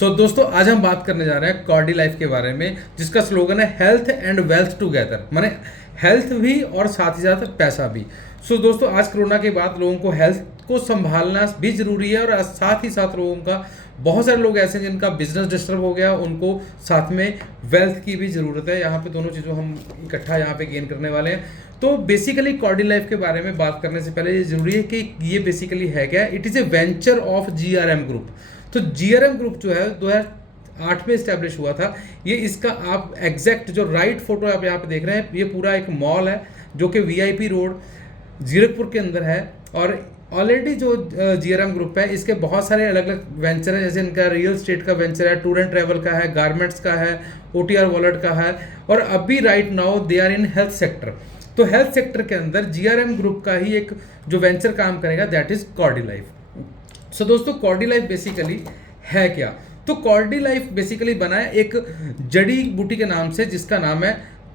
दोस्तों आज हम बात करने जा रहे हैं कॉर्डी लाइफ के बारे में, जिसका स्लोगन है हेल्थ एंड वेल्थ टुगेदर, माने हेल्थ भी और साथ ही साथ पैसा भी। दोस्तों आज कोरोना के बाद लोगों को हेल्थ को संभालना भी जरूरी है और साथ ही साथ लोगों का बहुत सारे लोग ऐसे हैं जिनका बिजनेस डिस्टर्ब हो गया, उनको साथ में वेल्थ की भी ज़रूरत है। यहाँ पे दोनों चीज़ों हम इकट्ठा यहाँ पे गेन करने वाले हैं। तो बेसिकली कॉर्डी लाइफ के बारे में बात करने से पहले ये जरूरी है कि ये बेसिकली है क्या। It is a venture of GRM group. तो GRM ग्रुप जो है 2008 में इस्टेब्लिश हुआ था। ये इसका आप एग्जैक्ट जो राइट फोटो आप यहाँ पे देख रहे हैं, ये पूरा एक मॉल है जो कि VIP रोड जीरकपुर के अंदर है। और ऑलरेडी जो GRM ग्रुप है इसके बहुत सारे अलग अलग वेंचर हैं, जैसे इनका रियल एस्टेट का वेंचर है, टूर एंड ट्रैवल का है, गारमेंट्स का है, OTR वॉलेट का है, और अभी right now they are in health sector. तो हेल्थ सेक्टर के अंदर GRM ग्रुप का ही एक जो वेंचर काम करेगा, दैट इज कॉर्डी लाइफ। दोस्तों कॉर्डी लाइफ बेसिकली है क्या। तो कॉर्डी लाइफ बेसिकली बना है एक जड़ी बूटी के नाम से, जिसका नाम है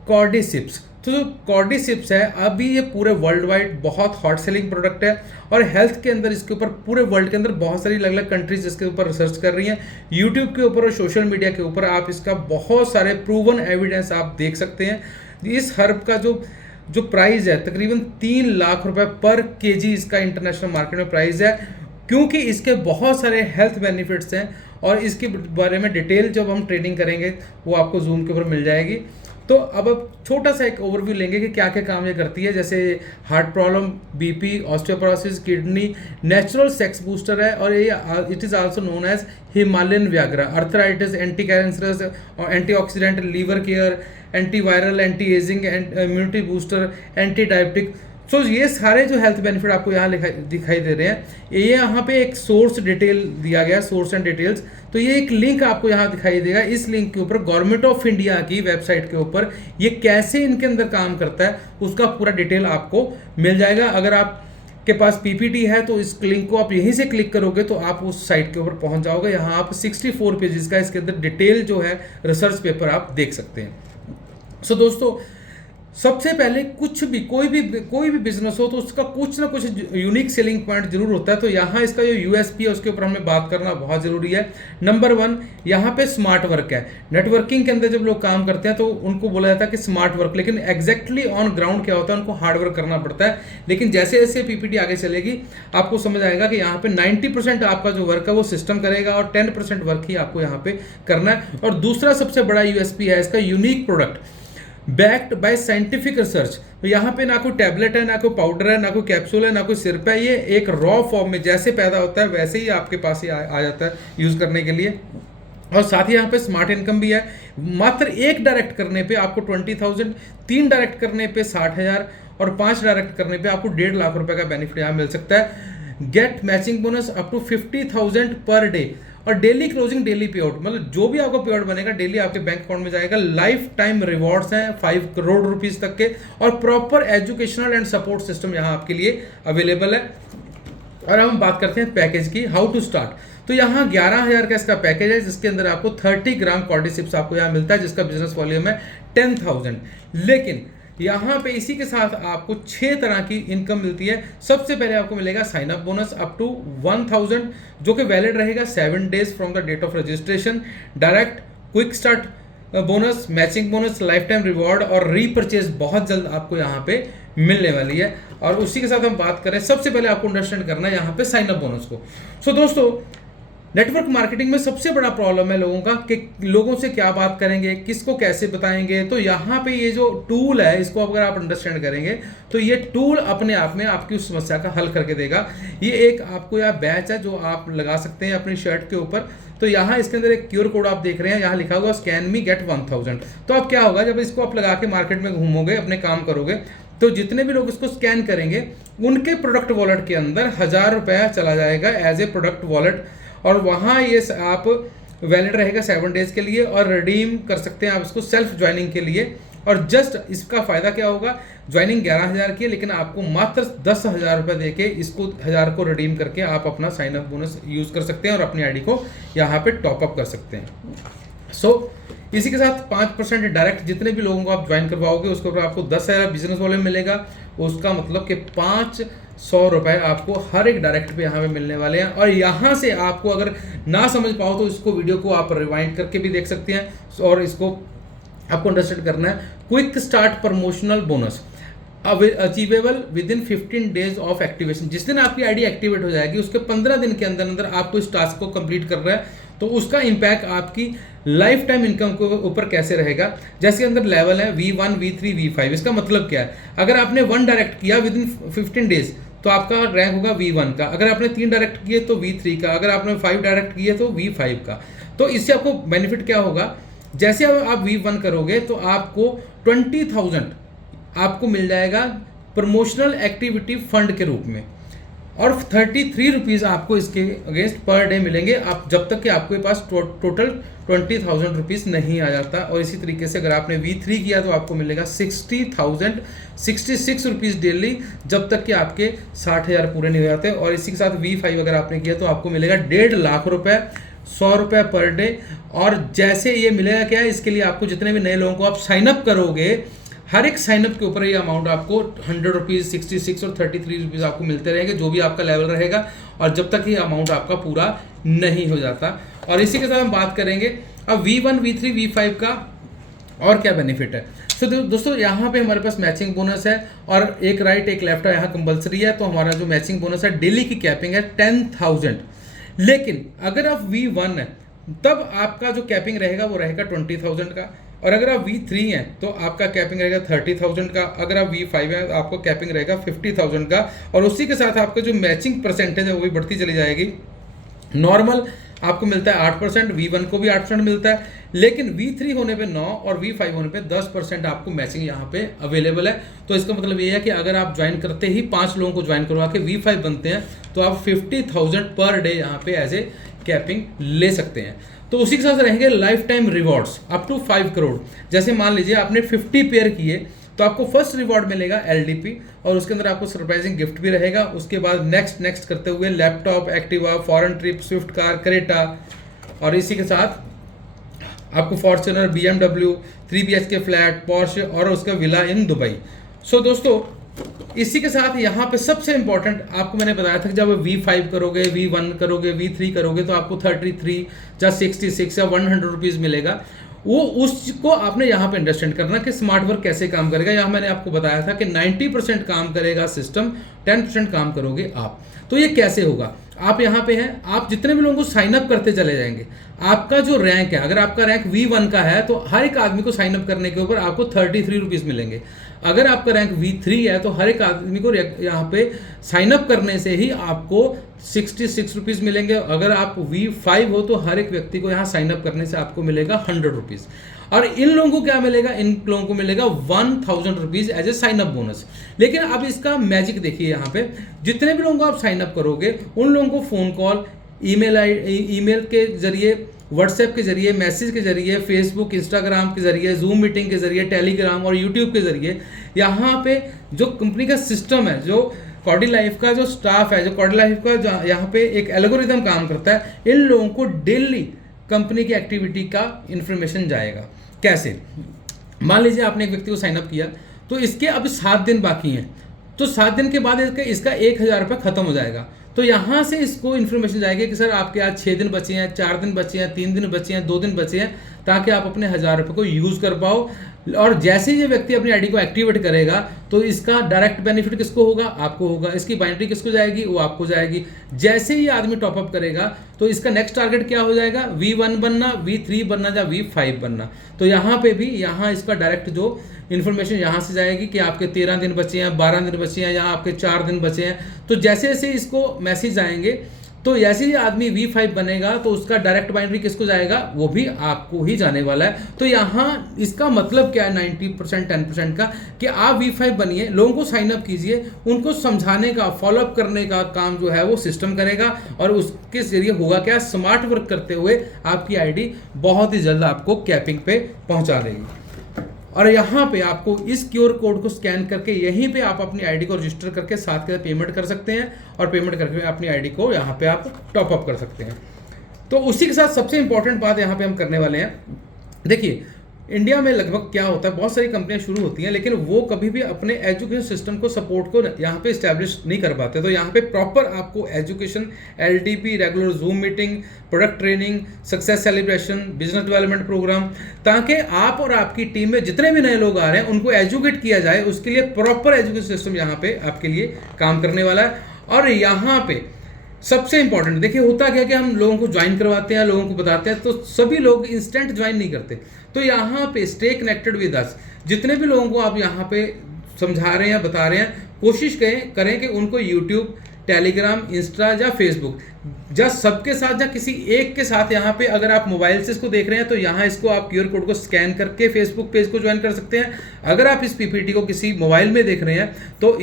कॉर्डिसिप्स। तो जो कॉर्डिसिप्स है अभी ये पूरे वर्ल्ड वाइड बहुत हॉट सेलिंग प्रोडक्ट है, और हेल्थ के अंदर इसके ऊपर पूरे वर्ल्ड के अंदर बहुत सारी अलग अलग कंट्रीज इसके ऊपर रिसर्च कर रही हैं। यूट्यूब के ऊपर और सोशल मीडिया के ऊपर आप इसका बहुत सारे प्रूवन एविडेंस आप देख सकते हैं। इस हर्ब का जो प्राइस है तकरीबन 3 लाख रुपए पर केजी इसका इंटरनेशनल मार्केट में प्राइस है, क्योंकि इसके बहुत सारे हेल्थ बेनिफिट्स हैं। और इसके बारे में डिटेल जब हम ट्रेडिंग करेंगे वो आपको जूम के ऊपर मिल जाएगी। तो अब छोटा सा एक ओवरव्यू लेंगे कि क्या क्या काम ये करती है। जैसे heart problem, BP, osteoporosis, kidney, natural sex booster है, और ये it is also known as Himalayan Viagra, arthritis, anti cancerous और antioxidant, liver care, anti viral, anti ageing, immunity booster, anti diabetic. ये सारे जो हेल्थ बेनिफिट आपको यहाँ दिखाई दे रहे हैं, ये यहाँ पे एक सोर्स डिटेल दिया गया, सोर्स एंड डिटेल्स। तो ये एक लिंक आपको यहाँ दिखाई देगा। इस लिंक के ऊपर गवर्नमेंट ऑफ इंडिया की वेबसाइट के ऊपर ये कैसे इनके अंदर काम करता है उसका पूरा डिटेल आपको मिल जाएगा। अगर आप के पास PPT है तो इस लिंक को आप यहीं से क्लिक करोगे तो आप उस साइट के ऊपर पहुंच जाओगे। यहाँ आप 64 पेजेस का इसके अंदर डिटेल जो है रिसर्च पेपर आप देख सकते हैं। दोस्तों सबसे पहले कोई भी बिजनेस हो तो उसका कुछ ना कुछ यूनिक सेलिंग पॉइंट जरूर होता है। तो यहाँ इसका जो USP है उसके ऊपर हमें बात करना बहुत जरूरी है। नंबर 1, यहाँ पे स्मार्ट वर्क है। नेटवर्किंग के अंदर जब लोग काम करते हैं तो उनको बोला जाता है कि स्मार्ट वर्क, लेकिन एग्जैक्टली ऑन ग्राउंड क्या होता है, उनको हार्ड वर्क करना पड़ता है। लेकिन जैसे जैसे PPT आगे चलेगी आपको समझ आएगा कि यहाँ पे 90% आपका जो वर्क है वो सिस्टम करेगा और 10% वर्क ही आपको यहाँ पे करना है। और दूसरा सबसे बड़ा USP है इसका unique product, backed by scientific research. तो यहाँ पे ना कोई टैबलेट है, ना कोई पाउडर है, ना कोई कैप्सूल है, ना कोई सिरप है। ये एक रॉ फॉर्म में जैसे पैदा होता है वैसे ही आपके पास ही आ जाता है यूज करने के लिए। और साथ ही यहाँ पे स्मार्ट इनकम भी है। मात्र 1 डायरेक्ट करने पे आपको 20,000, 3 डायरेक्ट करने पे 60,000 और 5 डायरेक्ट करने पे आपको 1.5 लाख रुपए का बेनिफिट यहाँ मिल सकता है। Get matching bonus up to 50,000 per day, और daily closing, daily pay out, मतलब जो भी आपका पे आउट बनेगा डेली आपके बैंक अकाउंट में जाएगा। लाइफ टाइम रिवॉर्ड्स हैं 5 करोड़ रुपीस तक के, और proper educational and support system यहाँ आपके लिए अवेलेबल है। और हम बात करते हैं पैकेज की, हाउ टू स्टार्ट। तो यहाँ 11,000 का इसका पैकेज है, जिसके अंदर आपको 30 ग्राम कॉर्डिसिप्स आपको यहाँ मिलता है, जिसका बिजनेस वॉल्यूम है 10,000। लेकिन यहाँ पे इसी के साथ आपको 6 तरह की इनकम मिलती है। सबसे पहले आपको मिलेगा sign up bonus up to 1,000, जो कि वैलिड रहेगा 7 days from the date of registration. Direct quick start bonus, matching bonus, life time reward और रीपरचेज बहुत जल्द आपको यहाँ पे मिलने वाली है। और उसी के साथ हम बात करें, सबसे पहले आपको अंडरस्टैंड करना है यहाँ पे साइन अप बोनस को। दोस्तों नेटवर्क मार्केटिंग में सबसे बड़ा प्रॉब्लम है लोगों का कि लोगों से क्या बात करेंगे, किसको कैसे बताएंगे। तो यहाँ पे ये जो टूल है इसको अगर आप अंडरस्टैंड करेंगे तो ये टूल अपने आप में आपकी उस समस्या का हल करके देगा। ये एक आपको यह बैच है जो आप लगा सकते हैं अपनी शर्ट के ऊपर। तो यहाँ इसके अंदर एक QR कोड आप देख रहे हैं, यहाँ लिखा हुआ स्कैन मी गेट 1,000। तो अब क्या होगा, जब इसको आप लगा के मार्केट में घूमोगे, अपने काम करोगे, तो जितने भी लोग इसको स्कैन करेंगे उनके प्रोडक्ट वॉलेट के अंदर 1,000 रुपया चला जाएगा एज ए प्रोडक्ट वॉलेट। और वहाँ ये आप वैलिड रहेगा 7 डेज के लिए, और रिडीम कर सकते हैं आप इसको सेल्फ ज्वाइनिंग के लिए। और जस्ट इसका फायदा क्या होगा, ज्वाइनिंग 11,000 की है, लेकिन आपको मात्र 10,000 रुपये दे के इसको 1,000 को रिडीम करके आप अपना साइन अप बोनस यूज कर सकते हैं और अपनी ID को यहाँ पे टॉपअप कर सकते हैं। इसी के साथ 5% डायरेक्ट जितने भी लोगों को आप ज्वाइन करवाओगे उसके ऊपर आपको 10,000 बिजनेस वाले मिलेगा। उसका मतलब कि 500 रुपये आपको हर एक डायरेक्ट पे यहाँ पे मिलने वाले हैं। और यहाँ से आपको अगर ना समझ पाओ तो इसको वीडियो को आप रिवाइंड करके भी देख सकते हैं और इसको आपको अंडरस्टैंड करना है। Quick start promotional bonus achievable with in 15 days of activation. जिस दिन आपकी आईडी एक्टिवेट हो जाएगी उसके 15 दिन के अंदर अंदर आपको इस टास्क को कंप्लीट कर रहा है तो उसका इंपैक्ट आपकी लाइफ टाइम इनकम के ऊपर कैसे रहेगा। जैसे अंदर लेवल है V1, V3, V5। इसका मतलब क्या है, अगर आपने 1 डायरेक्ट किया विद इन 15 डेज तो आपका रैंक होगा V1 का, अगर आपने 3 डायरेक्ट किए तो V3 का, अगर आपने 5 डायरेक्ट किए तो V5 का। तो इससे आपको बेनिफिट क्या होगा, जैसे आप V1 करोगे तो आपको 20,000 आपको मिल जाएगा प्रमोशनल एक्टिविटी फंड के रूप में और 33 रुपीज़ आपको इसके अगेंस्ट पर डे मिलेंगे, आप जब तक कि आपके पास टोटल 20,000 रुपीज़ नहीं आ जाता। और इसी तरीके से अगर आपने V3 किया तो आपको मिलेगा 66 रुपीज़ डेली जब तक कि आपके 60,000 पूरे नहीं हो जाते। और इसी के साथ V5 अगर आपने किया तो आपको मिलेगा 1.5 लाख रुपए, 100 रुपये पर डे। और जैसे ये मिलेगा क्या है, इसके लिए आपको जितने भी नए लोगों को आप साइनअप करोगे हर एक साइनअप के ऊपर ये अमाउंट आपको 100 रुपीज़, 66 और 33 रुपीज़ आपको मिलते रहेंगे जो भी आपका लेवल रहेगा और जब तक ये अमाउंट आपका पूरा नहीं हो जाता। और इसी के साथ हम बात करेंगे अब V1, V3, V5 का और क्या बेनिफिट है। तो दोस्तों यहाँ पे हमारे पास मैचिंग बोनस है और एक राइट एक लेफ्ट यहाँ कंपलसरी है। तो हमारा जो मैचिंग बोनस है डेली की कैपिंग है 10,000। लेकिन अगर आप V1 है तब आपका जो कैपिंग रहेगा वो रहेगा 20,000 का, और अगर आप V3 हैं तो आपका कैपिंग रहेगा 30,000 का, अगर आप V5 है तो आपको कैपिंग रहेगा 50,000 का। और उसी के साथ आपका जो मैचिंग परसेंटेज है वो भी बढ़ती चली जाएगी। नॉर्मल आपको मिलता है 8%, V1 को भी 8% मिलता है, लेकिन V3 होने पे 9 और V5 होने पे 10% आपको मैचिंग यहाँ पे अवेलेबल है। तो इसका मतलब ये है कि अगर आप ज्वाइन करते ही 5 लोगों को ज्वाइन करवा के V5 बनते हैं तो आप 50,000 पर डे यहाँ पे एज ए कैपिंग ले सकते हैं। तो उसी के साथ रहेंगे life time rewards up to 5 crore. जैसे मान लीजिए आपने 50 पेयर किए तो आपको फर्स्ट रिवॉर्ड मिलेगा LDP और उसके अंदर आपको सरप्राइजिंग गिफ्ट भी रहेगा। उसके बाद नेक्स्ट करते हुए laptop, Activa, foreign trip, Swift car, Creta, और इसी के साथ आपको Fortuner, BMW, 3 BHK flat, Porsche और उसका विला इन दुबई। सो दोस्तों इसी के साथ यहाँ पे सबसे इंपॉर्टेंट आपको मैंने बताया था कि जब V5 करोगे, V1 करोगे, V3 करोगे तो आपको 33 या 66 या 100 रुपीज़ मिलेगा। वो उसको आपने यहाँ पे अंडरस्टैंड करना कि स्मार्ट वर्क कैसे काम करेगा। यहाँ मैंने आपको बताया था कि 90% काम करेगा सिस्टम, 10% काम करोगे आप। तो ये कैसे होगा, आप यहाँ पे हैं, आप जितने भी लोगों को साइन अप करते चले जाएंगे, आपका जो रैंक है, अगर आपका रैंक V1 का है तो हर एक आदमी को साइन अप करने के ऊपर आपको 33 रुपीज़ मिलेंगे। अगर आपका रैंक V3 है तो हर एक आदमी को यहाँ पे साइन अप करने से ही आपको 66 रुपीज़ मिलेंगे। अगर आप V5 हो तो हर एक व्यक्ति को यहाँ साइन अप करने से आपको मिलेगा 100 रुपीज़। और इन लोगों को क्या मिलेगा, इन लोगों को मिलेगा 1,000 rupees as a sign up bonus. लेकिन अब इसका मैजिक देखिए, यहाँ पे जितने भी लोगों को आप साइन अप करोगे उन लोगों को फ़ोन कॉल, ईमेल के जरिए, व्हाट्सएप के जरिए, मैसेज के जरिए, फेसबुक, इंस्टाग्राम के जरिए, जूम मीटिंग के जरिए, टेलीग्राम और यूट्यूब के जरिए, यहाँ पे जो कंपनी का सिस्टम है, जो कॉर्डी लाइफ का जो स्टाफ है, जो कॉर्डी लाइफ का यहाँ पे एक एल्गोरिथम काम करता है, इन लोगों को डेली कंपनी की एक्टिविटी का इंफॉर्मेशन जाएगा। कैसे, मान लीजिए आपने एक व्यक्ति को साइन अप किया तो इसके अब 7 दिन बाकी हैं, तो 7 दिन के बाद इसका 1,000 रुपये खत्म हो जाएगा। तो यहाँ से इसको इन्फॉर्मेशन जाएगी कि सर आपके आज 6 दिन बचे हैं, 4 दिन बचे हैं, 3 दिन बचे हैं, 2 दिन बचे हैं, ताकि आप अपने 1,000 रुपये को यूज़ कर पाओ। और जैसे ही ये व्यक्ति अपनी आईडी को एक्टिवेट करेगा तो इसका डायरेक्ट बेनिफिट किसको होगा, आपको होगा। इसकी बाइंड्री किसको जाएगी, वो आपको जाएगी। जैसे ही आदमी टॉपअप करेगा तो इसका नेक्स्ट टारगेट क्या हो जाएगा, V1 बनना, V3 बनना या V5 बनना। तो यहाँ पे भी यहाँ इसका डायरेक्ट जो इन्फॉर्मेशन यहाँ से जाएगी कि आपके 13 दिन बचे हैं, 12 दिन बचे हैं, या आपके 4 दिन बचे हैं। तो जैसे जैसे इसको मैसेज आएंगे तो जैसे ही आदमी V5 बनेगा तो उसका डायरेक्ट बाइंड्री किसको जाएगा, वो भी आपको ही जाने वाला है। तो यहाँ इसका मतलब क्या है 90% 10% का, कि आप V5 बनिए, लोगों को साइन अप कीजिए, उनको समझाने का, फॉलोअप करने का काम जो है वो सिस्टम करेगा और उसके जरिए होगा क्या, स्मार्ट वर्क करते हुए आपकी आईडी बहुत ही जल्द आपको कैपिंग पे पहुँचा देगी। और यहाँ पे आपको इस क्यूआर कोड को स्कैन करके यहीं पे आप अपनी आईडी को रजिस्टर करके साथ के पेमेंट कर सकते हैं और पेमेंट करके अपनी आईडी को यहाँ पे आप टॉप अप कर सकते हैं। तो उसी के साथ सबसे इंपॉर्टेंट बात यहाँ पे हम करने वाले हैं, देखिए, इंडिया में लगभग क्या होता है, बहुत सारी कंपनियां शुरू होती हैं लेकिन वो कभी भी अपने एजुकेशन सिस्टम को सपोर्ट को यहाँ पे इस्टेब्लिश नहीं कर पाते। तो यहाँ पे प्रॉपर आपको education, LTP, regular zoom meeting, product training, success celebration, business development program, ताकि आप और आपकी टीम में जितने भी नए लोग आ रहे हैं उनको एजुकेट किया जाए, उसके लिए प्रॉपर एजुकेशन सिस्टम यहाँ पे आपके लिए काम करने वाला है। और यहाँ पे सबसे इंपॉर्टेंट देखिए होता क्या कि हम लोगों को ज्वाइन करवाते हैं, लोगों को बताते हैं, तो सभी लोग इंस्टेंट ज्वाइन नहीं करते। तो यहाँ पे स्टे कनेक्टेड विद अस, जितने भी लोगों को आप यहाँ पे समझा रहे हैं, बता रहे हैं, कोशिश करें कि उनको यूट्यूब, टेलीग्राम, इंस्टा या फेसबुक, या सबके साथ या किसी एक के साथ, यहाँ पे अगर आप मोबाइल से इसको देख रहे हैं तो यहाँ इसको आप QR कोड को स्कैन करके फेसबुक पेज को ज्वाइन कर सकते हैं। अगर आप इस पीपीटी को किसी मोबाइल में देख रहे हैं तो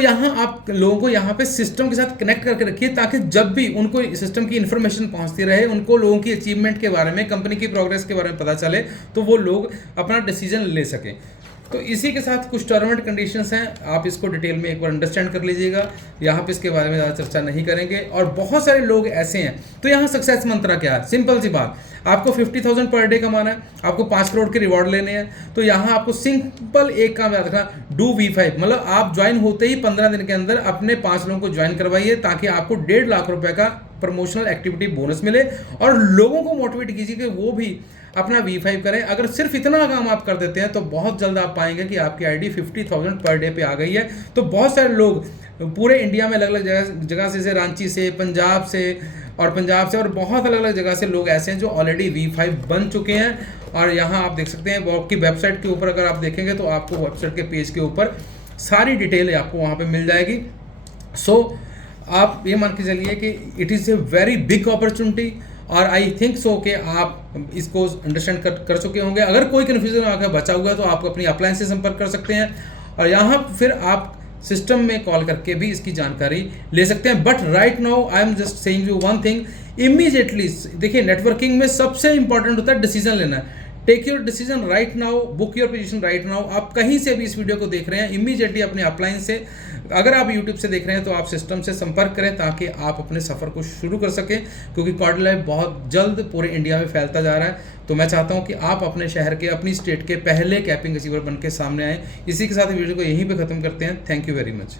यहाँ आप लोगों को यहाँ पे सिस्टम के साथ कनेक्ट करके रखिए, ताकि जब भी उनको सिस्टम की इन्फॉर्मेशन पहुँचती रहे, उनको लोगों की अचीवमेंट के बारे में, कंपनी की प्रोग्रेस के बारे में पता चले, तो वो लोग अपना डिसीजन ले सकें। तो इसी के साथ कुछ टर्म एंड कंडीशंस हैं, आप इसको डिटेल में एक बार अंडरस्टैंड कर लीजिएगा। यहाँ पे इसके बारे में ज़्यादा चर्चा नहीं करेंगे। और बहुत सारे लोग ऐसे हैं, तो यहाँ सक्सेस मंत्रा क्या है? सिंपल सी बात, आपको 50,000 पर डे कमाना है, आपको 5 करोड़ के रिवॉर्ड लेने हैं। तो यहाँ आपको सिंपल एक काम याद रखना, डू V5, मतलब आप ज्वाइन होते ही 15 दिन के अंदर अपने 5 लोगों को ज्वाइन करवाइए, ताकि आपको 1.5 लाख रुपए का प्रमोशनल एक्टिविटी बोनस मिले। और लोगों को मोटिवेट कीजिए कि वो भी अपना V5 करें। अगर सिर्फ इतना काम आप कर देते हैं तो बहुत जल्द आप पाएंगे कि आपकी आईडी 50,000 पर डे पे आ गई है। तो बहुत सारे लोग पूरे इंडिया में अलग अलग जगह से, जैसे रांची से, पंजाब से और बहुत अलग अलग जगह से लोग ऐसे हैं जो ऑलरेडी V5 बन चुके हैं। और यहाँ आप देख सकते हैं वो आपकी वेबसाइट के ऊपर, अगर आप देखेंगे तो आपको वेबसाइट के पेज के ऊपर सारी डिटेल आपको वहाँ पर मिल जाएगी। सो आप ये मान के चलिए कि it is a very big opportunity, और आई थिंक सो कि आप इसको अंडरस्टैंड कर चुके होंगे। अगर कोई कन्फ्यूजन आकर बचा हुआ है तो आप अपनी अपलाइन से संपर्क कर सकते हैं, और यहाँ फिर आप सिस्टम में कॉल करके भी इसकी जानकारी ले सकते हैं। But right now I am just saying you one thing, immediately देखिए, नेटवर्किंग में सबसे इंपॉर्टेंट होता है डिसीजन लेना। Take your decision right now, book your position right now. आप कहीं से भी इस वीडियो को देख रहे हैं, इमीडिएटली अपने अपलाइन से, अगर आप यूट्यूब से देख रहे हैं तो आप सिस्टम से संपर्क करें, ताकि आप अपने सफ़र को शुरू कर सकें, क्योंकि कॉर्डी लाइफ बहुत जल्द पूरे इंडिया में फैलता जा रहा है। तो मैं चाहता हूं कि आप अपने शहर के, अपनी स्टेट के पहले कैपिंग अचीवर बन के सामने आएँ। इसी के साथ वीडियो को यहीं पे ख़त्म करते हैं। Thank you very much.